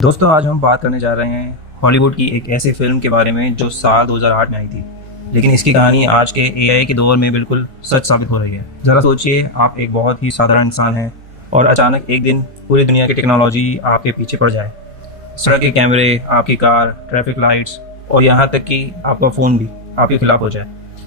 दोस्तों आज हम बात करने जा रहे हैं हॉलीवुड की एक ऐसी फिल्म के बारे में जो साल 2008 में आई थी, लेकिन इसकी कहानी आज के एआई के दौर में बिल्कुल सच साबित हो रही है। ज़रा सोचिए, आप एक बहुत ही साधारण इंसान हैं और अचानक एक दिन पूरी दुनिया की टेक्नोलॉजी आपके पीछे पड़ जाए। सड़क के कैमरे, आपकी कार, ट्रैफिक लाइट्स और यहाँ तक कि आपका फ़ोन भी आपके खिलाफ हो जाए,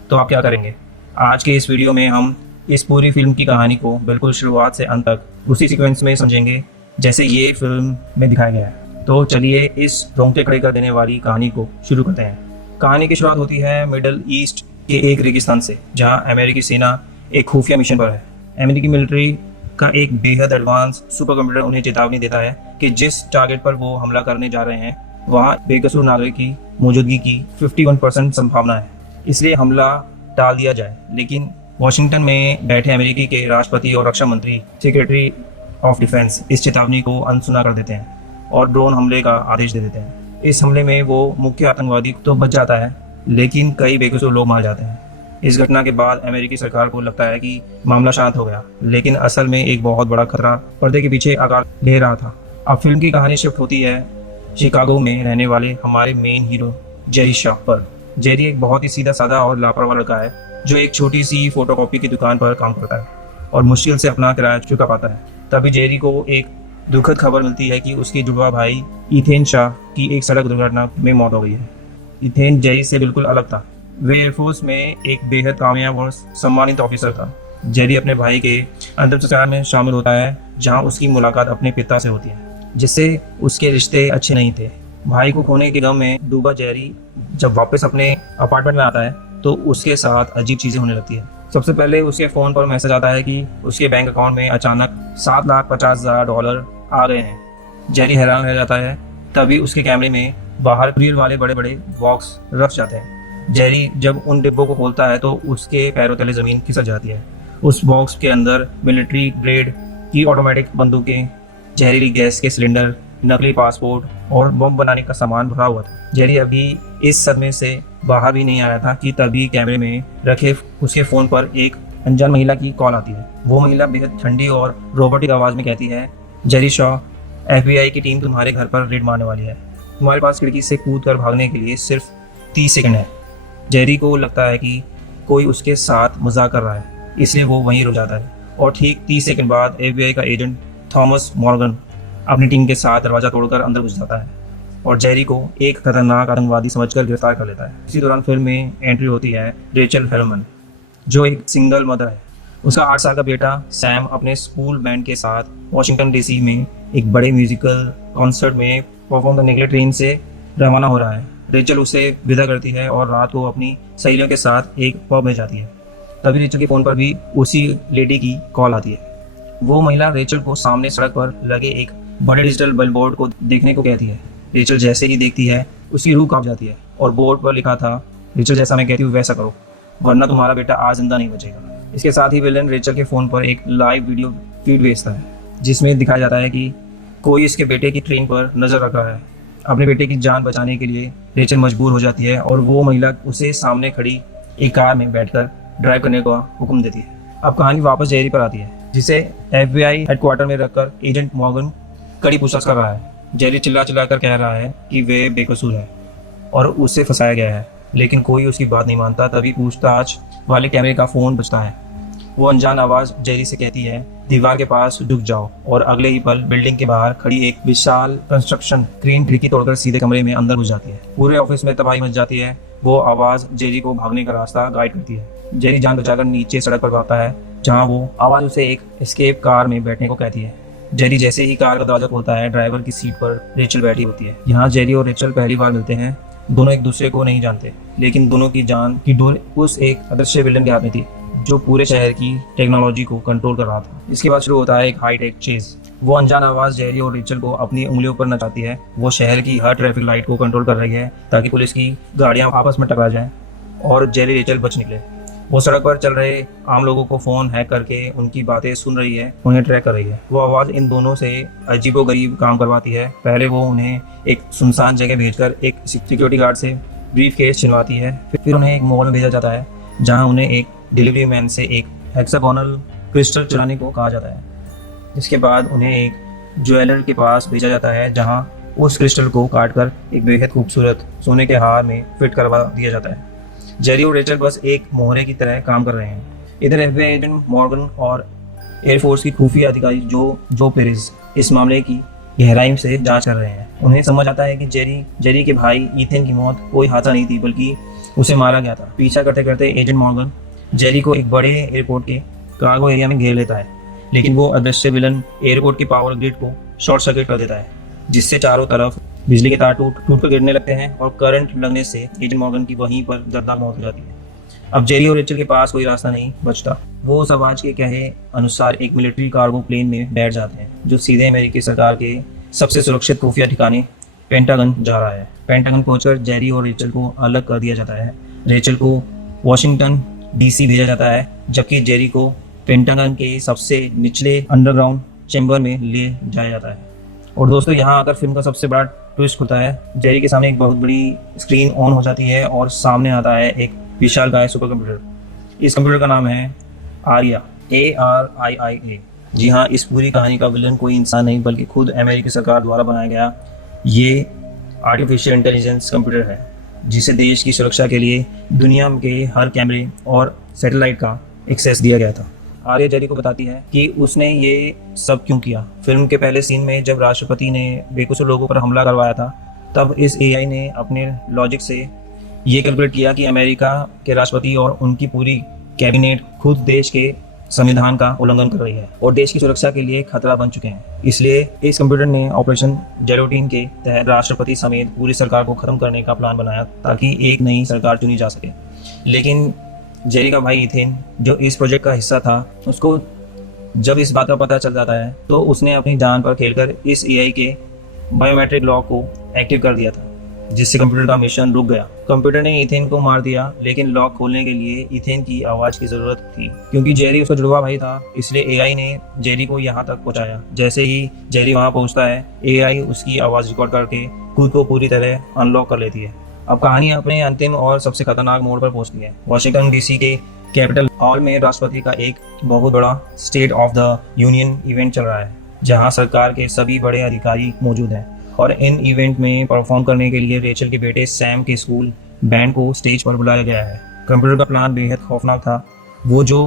तो आप क्या करेंगे? आज के इस वीडियो में हम इस पूरी फिल्म की कहानी को बिल्कुल शुरुआत से अंत तक उसी सीक्वेंस में समझेंगे जैसे ये फिल्म में दिखाया गया है। तो चलिए इस रोंगटे खड़े कर देने वाली कहानी को शुरू करते हैं। कहानी की शुरुआत होती है मिडल ईस्ट के एक रेगिस्तान से, जहां अमेरिकी सेना एक खुफिया मिशन पर है। अमेरिकी मिलिट्री का एक बेहद एडवांस सुपर कंप्यूटर उन्हें चेतावनी देता है कि जिस टारगेट पर वो हमला करने जा रहे हैं वहां बेकसूर नागरिक की मौजूदगी की 51% संभावना है, इसलिए हमला टाल दिया जाए। लेकिन वॉशिंगटन में बैठे अमेरिकी के राष्ट्रपति और रक्षा मंत्री, सेक्रेटरी ऑफ डिफेंस, इस चेतावनी को अनसुना कर देते हैं और ड्रोन हमले का आदेश दे देते हैं। इस हमले में वो मुख्य आतंकवादी तो बच जाता है, लेकिन कई बेकसूर लोग मार जाते हैं। इस घटना के बाद अमेरिकी सरकार को लगता है कि मामला शांत हो गया, लेकिन असल में एक बहुत बड़ा खतरा पर्दे के पीछे आकार ले रहा था। अब फिल्म की कहानी शिफ्ट होती है शिकागो में रहने वाले हमारे मेन हीरो जेरी शाह पर। जेरी एक बहुत ही सीधा साधा और लापरवाह लड़का है जो एक छोटी सी फोटोकॉपी की दुकान पर काम करता है और मुश्किल से अपना किराया चुका पाता है। तभी जेरी को एक दुखद खबर मिलती है कि उसकी जुड़वा भाई इथेन शाह की एक सड़क दुर्घटना में मौत हो गई है। इथेन जेरी से बिल्कुल अलग था। वे एयरफोर्स में एक बेहद कामयाब और सम्मानित ऑफिसर था। जेरी अपने भाई के अंतिम संस्कार में शामिल होता है, जहां उसकी मुलाकात अपने पिता से होती है, जिससे उसके रिश्ते अच्छे नहीं थे। भाई को खोने के गम में डूबा जेरी जब वापस अपने अपार्टमेंट में आता है तो उसके साथ अजीब चीज़ें होने लगती है। सबसे पहले उसके फ़ोन पर मैसेज आता है कि उसके बैंक अकाउंट में अचानक $7,50,000 आ गए हैं। जेरी हैरान रह जाता है। तभी उसके कैमरे में बाहर कुरियर वाले बड़े बड़े बॉक्स रख जाते हैं। जेरी जब उन डिब्बों को खोलता है तो उसके पैरों तले ज़मीन खिसक जाती है। उस बॉक्स के अंदर मिलिट्री ग्रेड की ऑटोमेटिक बंदूकें, जहरीली गैस के सिलेंडर, नकली पासपोर्ट और बम बनाने का सामान भरा हुआ था। जेरी अभी इस सदमे से बाहर भी नहीं आया था कि तभी कैमरे में रखे उसके फ़ोन पर एक अनजान महिला की कॉल आती है। वो महिला बेहद ठंडी और रोबोटिक आवाज़ में कहती है, जेरी शाह, FBI की टीम तुम्हारे घर पर रेड मारने वाली है। तुम्हारे पास खिड़की से कूद कर भागने के लिए सिर्फ 30 सेकंड है। जेरी को लगता है कि कोई उसके साथ मजाक कर रहा है, इसलिए वो वहीं रुक जाता है और ठीक 30 सेकंड बाद FBI का एजेंट थॉमस मॉर्गन अपनी टीम के साथ दरवाज़ा तोड़कर अंदर घुस जाता है और जेरी को एक खतरनाक आतंकवादी समझकर गिरफ्तार कर लेता है। इसी दौरान फिल्म में एंट्री होती है रेचल हेलमन, जो एक सिंगल मदर है। उसका 8 साल का बेटा सैम अपने स्कूल बैंड के साथ वॉशिंगटन DC में एक बड़े म्यूजिकल कॉन्सर्ट में परफॉर्म करने के लिए ट्रेन से रवाना हो रहा है। रेचल उसे विदा करती है और रात को अपनी सहेलियों के साथ एक पब में जाती है। तभी रेचल के फ़ोन पर भी उसी लेडी की कॉल आती है। वो महिला रेचल को सामने सड़क पर लगे एक बड़े डिजिटल बिलबोर्ड को देखने को कहती है। रेचल जैसे ही देखती है उसकी रूह कांप जाती है और बोर्ड पर लिखा था, रेचल जैसा मैं कहती हूँ वैसा करो, वरना तुम्हारा बेटा आज जिंदा नहीं बचेगा। इसके साथ ही विलन रेचल के फ़ोन पर एक लाइव वीडियो फीड भेजता है जिसमें दिखाया जाता है कि कोई इसके बेटे की ट्रेन पर नज़र रख रहा है। अपने बेटे की जान बचाने के लिए रेचल मजबूर हो जाती है और वो महिला उसे सामने खड़ी एक कार में बैठकर ड्राइव करने का हुक्म देती है। अब कहानी वापस जेरी पर आती है, जिसे FBI हेडक्वार्टर में रखकर एजेंट मॉर्गन कड़ी पूछताछ कर रहा है। जेरी चिल्ला कर कह रहा है कि वे बेकसूर है और उसे फंसाया गया है, लेकिन कोई उसकी बात नहीं मानता। तभी पूछताछ वाले कैमरे का फ़ोन बजता है। वो अनजान आवाज़ जेरी से कहती है, दीवार के पास झुक जाओ, और अगले ही पल बिल्डिंग के बाहर खड़ी एक विशाल कंस्ट्रक्शन क्रेन खिड़की तोड़कर सीधे कमरे में अंदर घुस जाती है। पूरे ऑफिस में तबाही मच जाती है। वो आवाज़ जेरी को भागने का रास्ता गाइड करती है। जेरी जान बचाकर नीचे सड़क पर भागता है, जहाँ वो आवाज़ उसे एक एस्केप कार में बैठने को कहती है। जेरी जैसे ही कार का दरवाजा खोलता है, ड्राइवर की सीट पर रेचल बैठी होती है। यहाँ जेरी और रेचल पहली बार मिलते हैं। दोनों एक दूसरे को नहीं जानते, लेकिन दोनों की जान की डोर उस एक अदृश्य विलन के हाथ में थी जो पूरे शहर की टेक्नोलॉजी को कंट्रोल कर रहा था। इसके बाद शुरू होता है एक हाईटेक चेज। वो अनजान आवाज़ जेरी और रेचल को अपनी उंगलियों पर नचाती है। वो शहर की हर ट्रैफिक लाइट को कंट्रोल कर रही है ताकि पुलिस की गाड़ियाँ आपस में टकरा जाएं और जेरी रेचल बच निकले। वो सड़क पर चल रहे आम लोगों को फ़ोन हैक करके उनकी बातें सुन रही है, उन्हें ट्रैक कर रही है। वो आवाज़ इन दोनों से अजीबोगरीब काम करवाती है। पहले वो उन्हें एक सुनसान जगह भेजकर एक सिक्योरिटी गार्ड से ब्रीफ केस छिनवाती है। फिर उन्हें एक मॉल में भेजा जाता है, जहां उन्हें एक डिलीवरी मैन से एक हेक्सागोनल क्रिस्टल चुराने को कहा जाता है। इसके बाद उन्हें एक ज्वेलर के पास भेजा जाता है, जहां उस क्रिस्टल को काटकर एक बेहद खूबसूरत सोने के हार में फिट करवा दिया जाता है। जेरी और रेचल बस एक मोहरे की तरह काम कर रहे हैं। इधर एफबीआई एजेंट मॉर्गन और एयरफोर्स की खुफिया अधिकारी जो पेरिस इस मामले की गहराई से जांच कर रहे हैं। उन्हें समझ आता है कि जेरी के भाई ईथन की मौत कोई हादसा नहीं थी, बल्कि उसे मारा गया था। पीछा करते करते एजेंट मॉर्गन जेरी को एक बड़े एयरपोर्ट के कार्गो एरिया में घेर लेता है, लेकिन वो अदृश्य विलन एयरपोर्ट की पावर ग्रिड को शॉर्ट सर्किट कर देता है, जिससे चारों तरफ बिजली के तार टूट कर गिरने लगते हैं और करंट लगने से एजेंट मॉर्गन की वहीं पर दर्दनाक मौत हो जाती है। अब जेरी और रेचल के पास कोई रास्ता नहीं बचता। वो समाज के कहे अनुसार एक मिलिट्री कार्गो प्लेन में बैठ जाते हैं, जो सीधे अमेरिकी सरकार के सबसे सुरक्षित खुफिया ठिकाने पेंटागन जा रहा है। पेंटागन पहुंचकर जेरी और रेचल को अलग कर दिया जाता है। रेचल को वॉशिंगटन DC भेजा जाता है, जबकि जेरी को पेंटागन के सबसे निचले अंडरग्राउंड चैम्बर में ले जाया जाता है। और दोस्तों, यहाँ आकर फिल्म का सबसे बड़ा ट्विस्ट होता है। जेरी के सामने एक बहुत बड़ी स्क्रीन ऑन हो जाती है और सामने आता है एक विशालकाय सुपर कंप्यूटर। इस कंप्यूटर का नाम है आरिया, ARIIA। जी हाँ, इस पूरी कहानी का विलन कोई इंसान नहीं, बल्कि खुद अमेरिकी सरकार द्वारा बनाया गया ये आर्टिफिशियल इंटेलिजेंस कंप्यूटर है, जिसे देश की सुरक्षा के लिए दुनिया के हर कैमरे और सैटेलाइट का एक्सेस दिया गया था। आर्या जेरी को बताती है कि उसने ये सब क्यों किया। फिल्म के पहले सीन में जब राष्ट्रपति ने बेकसूर लोगों पर हमला करवाया था, तब इस AI ने अपने लॉजिक से ये कैलकुलेट किया कि अमेरिका के राष्ट्रपति और उनकी पूरी कैबिनेट खुद देश के संविधान का उल्लंघन कर रही है और देश की सुरक्षा के लिए खतरा बन चुके हैं। इसलिए इस कंप्यूटर ने ऑपरेशन जेलोटिन के तहत राष्ट्रपति समेत पूरी सरकार को खत्म करने का प्लान बनाया, ताकि एक नई सरकार चुनी जा सके। लेकिन जेरी का भाई इथेन, जो इस प्रोजेक्ट का हिस्सा था, उसको जब इस बात का पता चल जाता है, तो उसने अपनी जान पर खेलकर इस AI के बायोमेट्रिक लॉक को एक्टिव कर दिया था, जिससे कंप्यूटर का मिशन रुक गया। कंप्यूटर ने इथेन को मार दिया, लेकिन लॉक खोलने के लिए इथेन की आवाज की जरूरत थी। क्योंकि जेरी उसका जुड़वा भाई था, इसलिए AI ने जेरी को यहाँ तक पहुँचाया। जैसे ही जेरी वहाँ पहुँचता है, AI उसकी आवाज रिकॉर्ड करके खुद को पूरी तरह अनलॉक कर लेती है। अब कहानी अपने अंतिम और सबसे खतरनाक मोड़ पर पहुंचती है। वॉशिंगटन DC के कैपिटल हॉल में राष्ट्रपति का एक बहुत बड़ा state of the union event चल रहा है, जहां सरकार के सभी बड़े अधिकारी मौजूद हैं। और इन इवेंट में परफॉर्म करने के लिए रेचल के बेटे सैम के स्कूल बैंड को स्टेज पर बुलाया गया है। कंप्यूटर का प्लान बेहद खौफनाक था। वो जो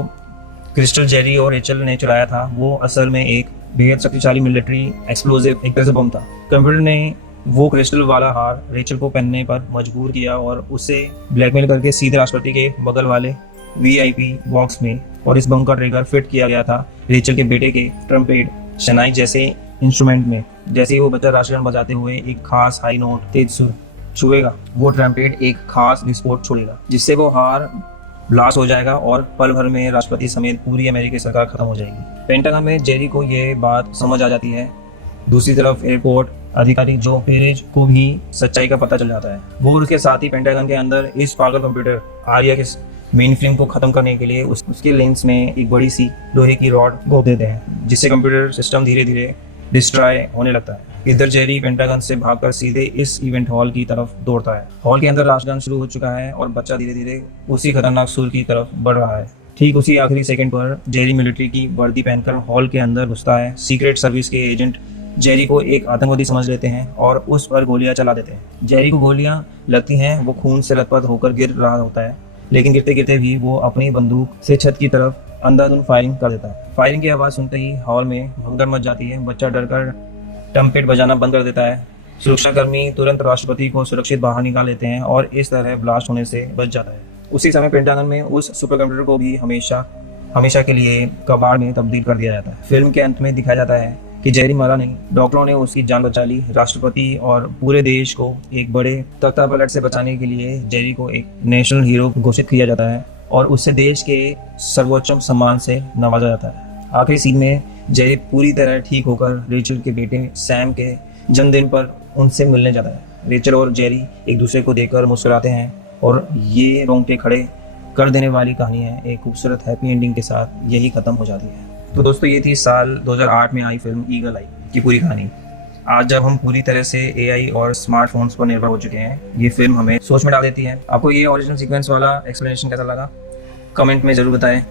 क्रिस्टल जेरी और रेचल ने चलाया था, वो असल में एक बेहद शक्तिशाली मिलिट्री एक्सप्लोजिव एक तरह से बम था। कंप्यूटर ने वो क्रिस्टल वाला हार रेचल को पहनने पर मजबूर किया और उसे ब्लैकमेल करके सीधे राष्ट्रपति के बगल वाले VIP बॉक्स में, और इस बम का ट्रिगर फिट किया गया था रेचल के बेटे के ट्रम्पेट शनाई जैसे इंस्ट्रूमेंट में। जैसे ही वो बच्चा राष्ट्रगान बजाते हुए एक खास हाई नोट तेज सुर छुएगा, वो ट्रम्पेट एक खास विस्फोट छोड़ेगा, जिससे वो हार ब्लास्ट हो जाएगा और पल भर में राष्ट्रपति समेत पूरी अमेरिकी सरकार खत्म हो जाएगी। पेंटागन में जेरी को ये बात समझ आ जाती है। दूसरी तरफ एयरपोर्ट अधिकारी जो पेरेज को भी सच्चाई का पता चल जाता है। वो उसके साथ ही पेंटागन के अंदर इस पागल कंप्यूटर आर्या के मेन फ्रेम को खत्म करने के लिए उसके लेंस में एक बड़ी सी लोहे की रॉड घोप देते हैं, जिससे कंप्यूटर सिस्टम धीरे धीरे डिस्ट्रॉय होने लगता है। इधर जेरी पेंटागन से भागकर सीधे इस इवेंट हॉल की तरफ दौड़ता है। हॉल के अंदर राष्ट्रगान शुरू हो चुका है और बच्चा धीरे धीरे उसी खतरनाक सुर की तरफ बढ़ रहा है। ठीक उसी आखिरी सेकंड पर जेरी मिलिट्री की वर्दी पहनकर हॉल के अंदर घुसता है। सीक्रेट सर्विस के एजेंट जेरी को एक आतंकवादी समझ लेते हैं और उस पर गोलियां चला देते हैं। जेरी को गोलियां लगती हैं, वो खून से लथपथ होकर गिर रहा होता है, लेकिन गिरते गिरते भी वो अपनी बंदूक से छत की तरफ अंधाधुंध फायरिंग कर देता है। फायरिंग की आवाज़ सुनते ही हॉल में भगदड़ मच जाती है। बच्चा डरकर ट्रम्पेट बजाना बंद कर देता है। सुरक्षाकर्मी तुरंत राष्ट्रपति को सुरक्षित बाहर निकाल लेते हैं और इस तरह ब्लास्ट होने से बच जाता है। उसी समय पेंटागन में उस सुपर कंप्यूटर को भी हमेशा के लिए कबाड़ में तब्दील कर दिया जाता है। फिल्म के अंत में दिखाया जाता है कि जेरी मरा नहीं, डॉक्टरों ने उसकी जान बचा ली। राष्ट्रपति और पूरे देश को एक बड़े तख्तापलट से बचाने के लिए जेरी को एक नेशनल हीरो घोषित किया जाता है और उससे देश के सर्वोच्च सम्मान से नवाजा जाता है। आखिरी सीन में जेरी पूरी तरह ठीक होकर रेचल के बेटे सैम के जन्मदिन पर उनसे मिलने जाता है। रेचल और जेरी एक दूसरे को देखकर मुस्कुराते हैं और ये रोंगटे खड़े कर देने वाली कहानी है। एक खूबसूरत हैप्पी एंडिंग के साथ यही खत्म हो जाती है। तो दोस्तों, ये थी साल 2008 में आई फिल्म ईगल आई की पूरी कहानी। आज जब हम पूरी तरह से AI और स्मार्टफोन्स पर निर्भर हो चुके हैं, ये फिल्म हमें सोच में डाल देती है। आपको ये ओरिजिनल सीक्वेंस वाला एक्सप्लेनेशन कैसा लगा, कमेंट में ज़रूर बताएं।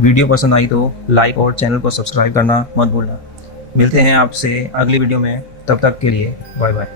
वीडियो पसंद आई तो लाइक और चैनल को सब्सक्राइब करना मत भूलना। मिलते हैं आपसे अगली वीडियो में, तब तक के लिए बाय बाय।